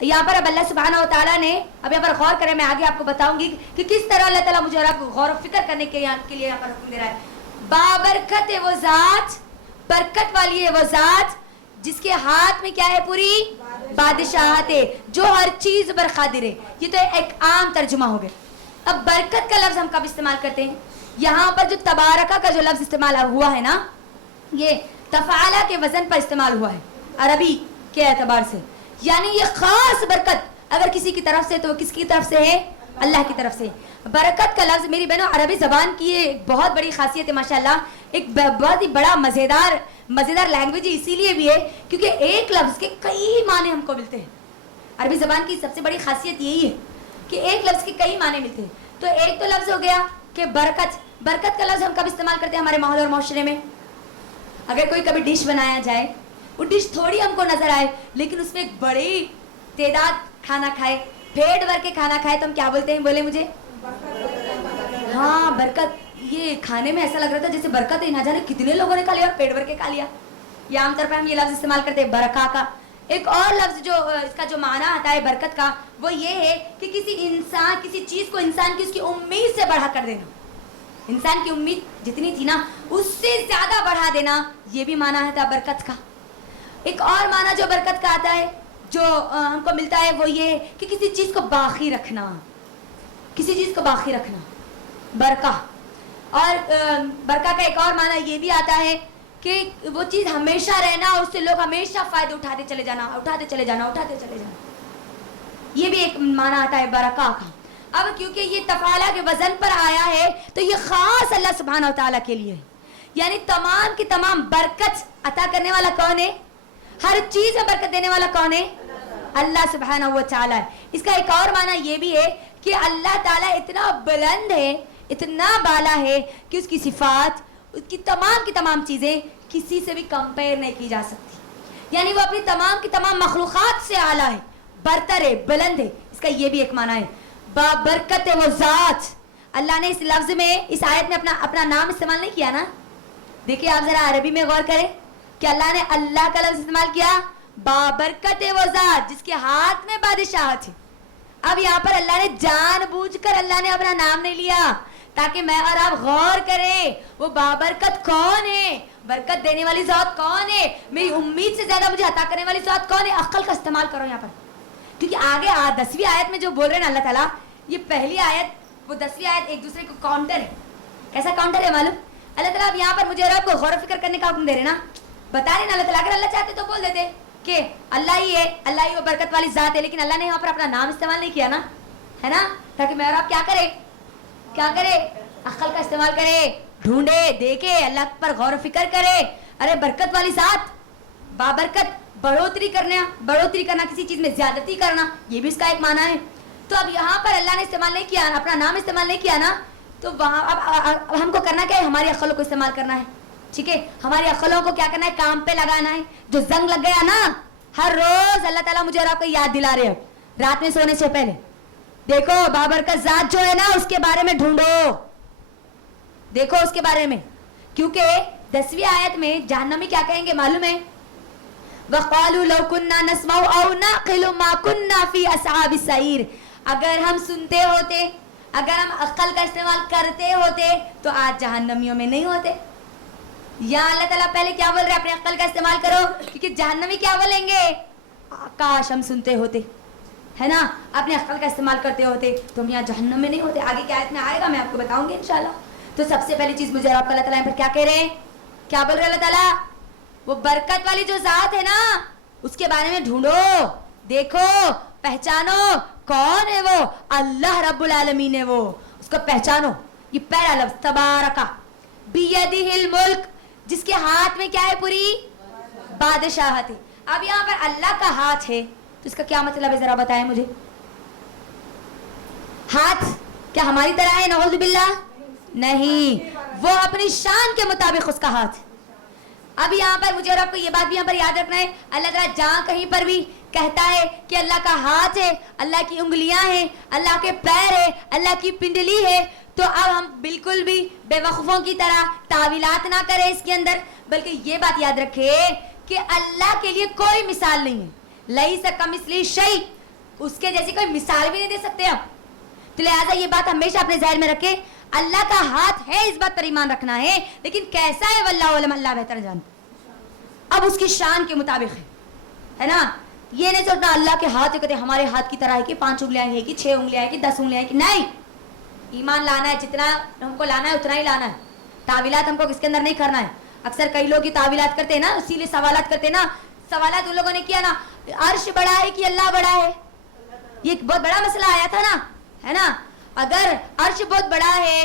یہاں پر اب اللہ سبحانہ و تعالیٰ نے, اب یہاں پر غور کریں, میں آگے آپ کو بتاؤں گی کہ کس طرح اللہ تعالیٰ مجھے اور آپ کو غور و فکر کرنے کے لیے یہاں پر حکم دے رہا ہے. بابرکت ہے وہ ذات, برکت والی ہے وہ ذات جس کے ہاتھ میں کیا ہے؟ پوری بادشاہت ہے, جو ہر چیز پر قادر ہے. یہ تو ایک عام ترجمہ ہو گیا. اب برکت کا لفظ ہم کب استعمال کرتے ہیں؟ یہاں پر جو تبارکہ کا جو لفظ استعمال ہوا ہے نا, یہ تفعلہ کے وزن پر استعمال ہوا ہے عربی کے اعتبار سے. یعنی یہ خاص برکت اگر کسی کی طرف سے تو کس کی طرف سے ہے؟ اللہ کی طرف سے. برکت کا لفظ میری بہنوں عربی زبان کی یہ بہت بڑی خاصیت ہے ماشاءاللہ, ایک بہت ہی بڑا مزیدار لینگویج اسی لیے بھی ہے کیونکہ ایک لفظ کے کئی معنی ہم کو ملتے ہیں. عربی زبان کی سب سے بڑی خاصیت یہی ہے کہ ایک لفظ کے کئی معنی ملتے ہیں. تو ایک تو لفظ ہو گیا کہ برکت کا لفظ ہم کب استعمال کرتے ہیں ہمارے ماحول اور معاشرے میں؟ اگر کوئی کبھی ڈش بنایا جائے, وہ ڈش تھوڑی ہم کو نظر آئے لیکن اس میں ایک بڑی تعداد کھانا کھائے, پیٹ بھر کے کھانا کھائے, تو ہم کیا بولتے ہیں؟ بولے مجھے. ہاں, برکت. یہ کھانے میں ایسا لگ رہا تھا جیسے برکت ہے, نہ جانے کتنے لوگوں نے کھا لیا اور پیٹ بھر کے کھا لیا. یا عام طور پہ ہم یہ لفظ استعمال کرتے ہیں برکہ کا. ایک اور لفظ جو اس کا جو معنی آتا ہے برکت کا, وہ یہ ہے کہ کسی چیز کو انسان کی اس کی امید سے بڑھا کر دینا. انسان کی امید جتنی تھی نا اس سے زیادہ بڑھا دینا, یہ بھی معنی ہے برکت کا. ایک اور معنی جو برکت کا آتا ہے جو ہم کو ملتا ہے وہ یہ کہ کسی چیز کو باقی رکھنا, برکہ. اور برکہ کا ایک اور معنی یہ بھی آتا ہے کہ وہ چیز ہمیشہ رہنا, اس سے لوگ ہمیشہ فائدہ اٹھاتے چلے جانا. یہ بھی ایک معنی آتا ہے برکہ کا. اب کیونکہ یہ تفعلہ کے وزن پر آیا ہے تو یہ خاص اللہ سبحانہ و تعالیٰ کے لیے ہے. یعنی تمام کی تمام برکت عطا کرنے والا کون ہے؟ ہر چیز میں برکت دینے والا کون ہے؟ اللہ سبحانہ و تعالیٰ ہے. اس کا ایک اور معنی یہ بھی ہے کہ اللہ تعالیٰ اتنا بلند ہے, اتنا بالا ہے کہ اس کی صفات, اس کی تمام چیزیں کسی سے بھی کمپیئر نہیں کی جا سکتی. یعنی وہ اپنی تمام کی تمام مخلوقات سے اعلیٰ ہے, برتر ہے, بلند ہے. اس کا یہ بھی ایک معنی ہے. بابرکت ہے وہ ذات. اللہ نے اس لفظ میں, اس آیت میں اپنا نام استعمال نہیں کیا نا. دیکھیں آپ ذرا عربی میں غور کریں کہ اللہ نے اللہ کا لفظ استعمال کیا, بابرکت ہے وہ ذات جس کے ہاتھ میں بادشاہت ہے. اب یہاں پر اللہ نے جان بوجھ کر اللہ نے اپنا نام نہیں لیا تاکہ میں اور آپ غور کریں وہ بابرکت کون ہے, برکت دینے والی ذات کون ہے, میری امید سے زیادہ مجھے عطا کرنے والی ذات کون ہے. عقل کا استعمال کرو یہاں پر, کیونکہ آگے 10ویں آیت میں جو بول رہے ہیں اللہ تعالیٰ, یہ پہلی آیت وہ 10ویں آیت ایک دوسرے کو کاؤنٹر ہے. کیسا کاؤنٹر ہے معلوم؟ اللہ تعالیٰ اب یہاں پر مجھے اور آپ کو غور و فکر کرنے کا حکم دے رہے نا, بتا رہے نا اللہ تعالیٰ. اگر اللہ چاہتے تو بول دیتے کہ اللہ ہی ہے, اللہ ہی وہ برکت والی ذات ہے, لیکن اللہ نے یہاں پر اپنا نام استعمال نہیں کیا نا, ہے نا, تاکہ میں اور آپ کیا کرے, عقل کا استعمال کرے, ڈھونڈے, دیکھے, اللہ پر غور و فکر کرے. ارے برکت والی ذات, بابرکت, بڑھوتری کرنا, کسی چیز میں زیادتی کرنا, یہ بھی اس کا ایک معنی ہے. تو اب یہاں پر اللہ نے استعمال نہیں کیا, اپنا نام استعمال نہیں کیا نا, تو وہاں اب ہم کو کرنا کیا ہے؟ ہماری عقلوں کو استعمال کرنا ہے. ٹھیک ہے, ہماری عقلوں کو کیا کرنا ہے؟ کام پہ لگانا ہے. جو زنگ لگ گیا نا, ہر روز اللہ تعالیٰ مجھے اور آپ کو یاد دلا رہے ہیں رات میں سونے سے پہلے, دیکھو بابرکت ذات جو ہے نا اس کے بارے میں ڈھونڈو, دیکھو اس کے بارے میں. کیونکہ 10ویں آیت میں جہنمی کیا کہیں گے معلوم ہے؟ وَقَالُوا لَوْ كُنَّا نَسْمَعُ أَوْ نَعْقِلُ مَا كُنَّا فِي أَصْحَابِ السَّعِيرِ. اگر ہم سنتے ہوتے, اگر ہم عقل کا استعمال کرتے ہوتے تو آج جہنمیوں میں نہیں ہوتے. یا اللہ تعالیٰ پہلے کیا بول رہے ہیں؟ اپنے عقل کا استعمال کرو, کیونکہ جہنمی کیا بولیں گے؟ کاش ہم سنتے ہوتے, ہے نا, اپنے عقل کا استعمال کرتے ہوتے تو ہم یہاں جہنم میں نہیں ہوتے. آگے کیا آیت میں آئے گا, میں آپ کو بتاؤں گی انشاءاللہ. تو سب سے پہلی چیز مجھے اور آپ کو اللہ تعالیٰ پر کیا کہہ رہے ہیں, کیا بول رہے ہیں اللہ تعالیٰ؟ وہ برکت والی جو ذات ہے نا, اس کے بارے میں ڈھونڈو, دیکھو, پہچانو. کون ہے وہ؟ اللہ رب العالمین ہے وہ, اس کو پہچانو. یہ پہلا لفظ تبارکا بیدہ الملک, جس کے ہاتھ میں کیا ہے؟ پوری بادشاہت ہے. اب یہاں پر اللہ کا ہاتھ ہے تو اس کا کیا مطلب ہے ذرا بتائیں مجھے. ہاتھ کیا ہماری طرح ہے؟ نعوذ باللہ نہیں, وہ اپنی شان کے مطابق اس کا ہاتھ. اب یہاں پر مجھے اور آپ کو یہ بات بھی یہاں پر یاد رکھنا ہے, اللہ تعالیٰ جہاں کہیں پر بھی کہتا ہے کہ اللہ کا ہاتھ ہے, اللہ کی انگلیاں ہیں, اللہ کے پیر ہے, اللہ کی پنڈلی ہے, تو اب ہم بالکل بھی بے وقوفوں کی طرح تعویلات نہ کریں اس کے اندر, بلکہ یہ بات یاد رکھے کہ اللہ کے لیے کوئی مثال نہیں ہے. لیس کمثلہ شیء, اس کے جیسی کوئی مثال بھی نہیں دے سکتے آپ. تو لہٰذا یہ بات ہمیشہ اپنے ذہن میں رکھے, اللہ کا ہاتھ ہے, اس بات پر ایمان رکھنا ہے, لیکن کیسا ہے واللہ علم, اللہ بہتر جانتا. اب اس کی شان کے مطابق ہے نا. یہ نہیں سوچنا اللہ کے ہاتھ کہتے ہمارے ہاتھ کی طرح ہے کہ 5 انگلیاں ہیں کہ 6 انگلیاں ہیں کہ 10 انگلیاں ہیں کہ نہیں. ایمان لانا ہے, جتنا ہم کو لانا ہے اتنا ہی لانا ہے. تعویلات ہم کو اس کے اندر نہیں کرنا ہے. اکثر کئی لوگ یہ تعویلات کرتے ہیں نا, اسی لیے سوالات کرتے ہیں نا. سوالات ان لوگوں نے کیا نا, عرش بڑا ہے کہ اللہ بڑا ہے, یہ ایک بہت بڑا مسئلہ آیا تھا نا, ہے نا. اگر عرش بہت بڑا ہے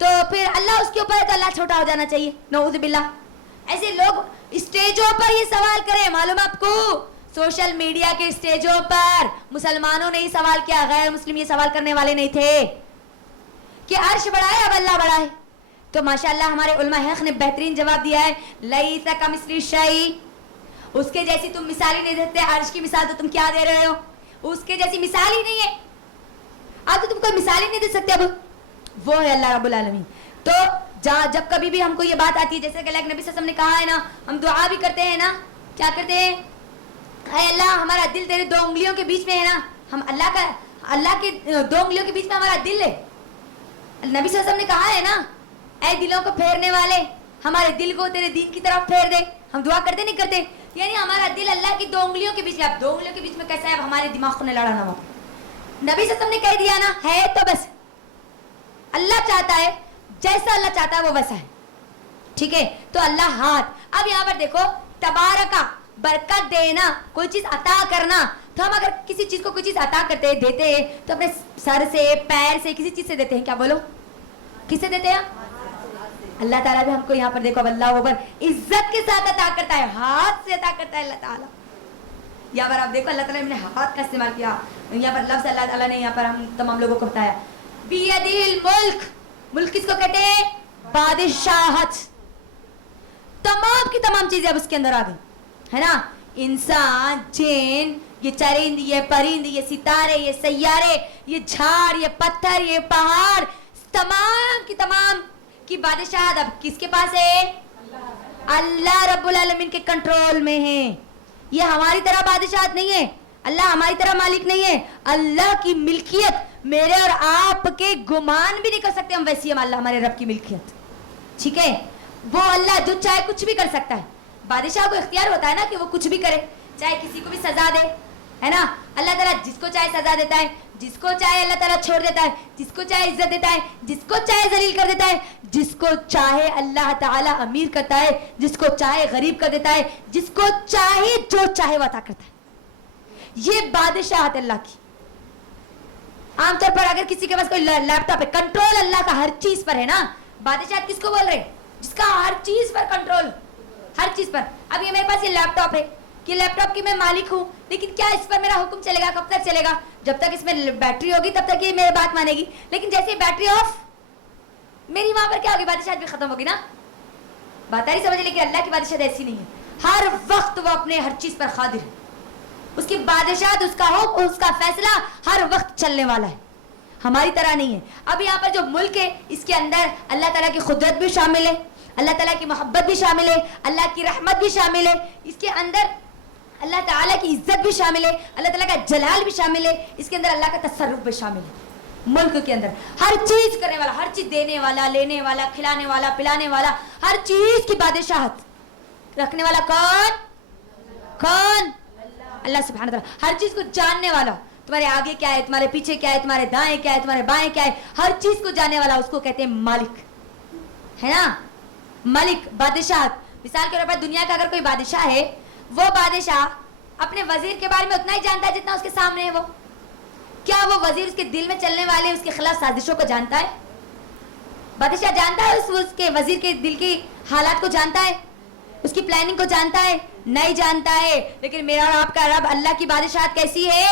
تو پھر اللہ اس کے اوپر ہے تو اللہ چھوٹا ہو جانا چاہیے, نعوذ باللہ. ایسے لوگ اسٹیجوں پر یہ سوال کریں, معلوم آپ کو, سوشل میڈیا کے اسٹیجوں پر مسلمانوں نے یہ سوال کیا, غیر مسلم یہ سوال کرنے والے نہیں تھے کہ عرش بڑا ہے اب اللہ بڑا ہے. تو ماشاءاللہ ہمارے علماء حق نے بہترین جواب دیا ہے, لیس کمثلہ شیء, اس کے جیسی تم مثال ہی نہیں دیتے. عرش کی مثال تو تم کیا دے رہے ہو, اس کے جیسی مثال ہی نہیں ہے. اب تو تم کوئی مثال ہی نہیں دے سکتے. اب وہ ہے اللہ رب العالمین. تو جب کبھی بھی ہم کو یہ بات آتی ہے, جیسے کہ اللہ کے نبی صلی اللہ علیہ وسلم نے کہا ہے نا, ہم دعا بھی کرتے ہیں نا, کیا کرتے ہیں, اے اللہ ہمارا دل تیرے 2 انگلیوں کے بیچ میں ہے نا. ہم اللہ کے 2 انگلیوں کے بیچ میں ہمارا دل ہے. نبی صلی اللہ علیہ وسلم نے کہا ہے نا, اے دلوں کو پھیرنے والے, ہمارے دل کو تیرے دین کی طرف پھیر دے. ہم دعا کرتے نہیں کرتے, یعنی ہمارا دل اللہ کی 2 انگلیوں کے بیچ میں. اب 2 انگلیوں کے بیچ میں کیسا ہے, اب ہمارے دماغ کو نہ لڑانا ہو. نبی صلی اللہ علیہ وسلم نے کہہ دیا نا, ہے تو بس. اللہ چاہتا ہے, جیسا اللہ چاہتا ہے وہ ویسا ہے, ٹھیک ہے. تو اللہ ہاتھ. اب یہاں پر دیکھو, تبارکا برکت دینا, کوئی چیز عطا کرنا. تو ہم اگر کسی چیز کو کوئی چیز عطا کرتے ہیں, دیتے ہیں, تو اپنے سر سے, پیر سے, کسی چیز سے دیتے ہیں. کیا بولو, کس سے دیتے ہیں؟ اللہ تعالیٰ بھی ہم کو یہاں پر دیکھو, اللہ اوپر عزت کے ساتھ عطا کرتا ہے, ہاتھ سے عطا کرتا ہے اللہ تعالیٰ. یہاں پر آپ دیکھو اللہ تعالیٰ نے ہاتھ کا استعمال کیا, یہاں پر لفظ اللہ تعالیٰ نے یہاں پر ہم تمام لوگوں کو بتایا. بیدہ الملک, ملک کس کو کہتے ہیں؟ بادشاہت. تمام کی تمام چیزیں اب اس کے اندر آ گئی, ہے نا. انسان, جن, یہ چرند, یہ پرند, یہ ستارے, یہ سیارے, یہ جھاڑ, یہ پتھر, یہ پہاڑ, تمام کی بادشاہت اب کس کے پاس ہے؟ اللہ رب العالمین کے کنٹرول میں ہے. یہ ہماری طرح بادشاہت نہیں ہے, اللہ ہماری طرح مالک نہیں ہے. اللہ کی ملکیت میرے اور آپ کے گمان بھی نہیں کر سکتے ہم, ویسی ہے اللہ ہمارے رب کی ملکیت, ٹھیک ہے. وہ اللہ جو چاہے کچھ بھی کر سکتا ہے. بادشاہ کو اختیار ہوتا ہے نا کہ وہ کچھ بھی کرے, چاہے کسی کو بھی سزا دے, ہے نا. اللہ تعالیٰ جس کو چاہے سزا دیتا ہے, جس کو چاہے اللہ تعالیٰ چھوڑ دیتا ہے, جس کو چاہے عزت دیتا ہے, جس کو چاہے ذلیل کر دیتا ہے, جس کو چاہے اللہ تعالیٰ امیر کرتا ہے, جس کو چاہے غریب کر دیتا ہے, جس کو چاہے جو چاہے وہ عطا کرتا ہے. یہ بادشاہت اللہ کی. عام طور پر اگر کسی کے پاس کوئی لیپ ٹاپ ہے, کنٹرول اللہ کا ہر چیز پر ہے نا. بادشاہت کس کو بول رہے ہیں؟ جس کا ہر چیز پر کنٹرول, ہر چیز پر. اب یہ میرے پاس یہ لیپ ٹاپ ہے, کہ لیپ ٹاپ کی میں مالک ہوں, لیکن کیا اس پر میرا حکم چلے گا؟ کب تک چلے گا؟ جب تک اس میں بیٹری ہوگی تب تک یہ میری بات مانے گی. لیکن جیسے بیٹری آف, میری وہاں پر کیا ہوگی؟ بادشاہت بھی ختم ہوگی نا. بات آ رہی سمجھ, لیکن اللہ کی بادشاہت ایسی نہیں ہے. ہر وقت وہ اپنے ہر چیز پر قادر ہے. اس کی بادشاہت, اس کا حکم, اس کا فیصلہ ہر وقت چلنے والا ہے, ہماری طرح نہیں ہے. اب یہاں پر جو ملک ہے, اس کے اندر اللہ تعالیٰ کی قدرت بھی شامل ہے, اللہ تعالیٰ کی محبت بھی شامل ہے, اللہ کی رحمت بھی شامل ہے. اس کے اندر اللہ تعالیٰ کی عزت بھی شامل ہے, اللہ تعالیٰ کا جلال بھی شامل ہے, اس کے اندر اللہ کا تصرف بھی شامل ہے. ملک کے اندر ہر چیز کرنے والا, ہر چیز دینے والا, لینے والا, کھلانے والا, پلانے والا, ہر چیز کی بادشاہت رکھنے والا کون؟ اللہ سبحانہ تعالیٰ. ہر چیز کو جاننے والا, تمہارے آگے کیا ہے, تمہارے پیچھے کیا ہے, تمہارے دائیں کیا ہے, تمہارے بائیں کیا ہے, ہر چیز کو جاننے والا, اس کو کہتے ہیں مالک, ہے نا, ملک, بادشاہت. مثال کے طور پر دنیا کا اگر کوئی بادشاہ ہے, وہ بادشاہ اپنے وزیر کے بارے میں اتنا ہی جانتا ہے جتنا اس کے سامنے ہے وہ. کیا وہ وزیر اس کے دل میں چلنے والے اس کے خلاف سازشوں کو جانتا ہے؟ بادشاہ جانتا ہے اس کے وزیر کے دل کی حالات کو جانتا ہے, اس کی پلاننگ کو جانتا ہے؟ نہیں جانتا ہے. لیکن میرا اور آپ کا رب اللہ کی بادشاہت کیسی ہے؟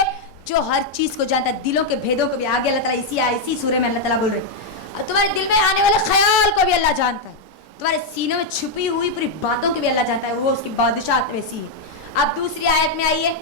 جو ہر چیز کو جانتا ہے, دلوں کے بھیدوں کو بھی. آگے اللہ تعالیٰ اسی سورہ میں اللہ تعالیٰ بول رہے ہیں تمہارے دل میں آنے والے خیال کو بھی اللہ جانتا ہے, تمہارے سینوں میں چھپی ہوئی پوری باتوں کو بھی اللہ جانتا ہے. وہ اس کی بادشاہت ویسی ہے. اب دوسری آیت میں آئیے,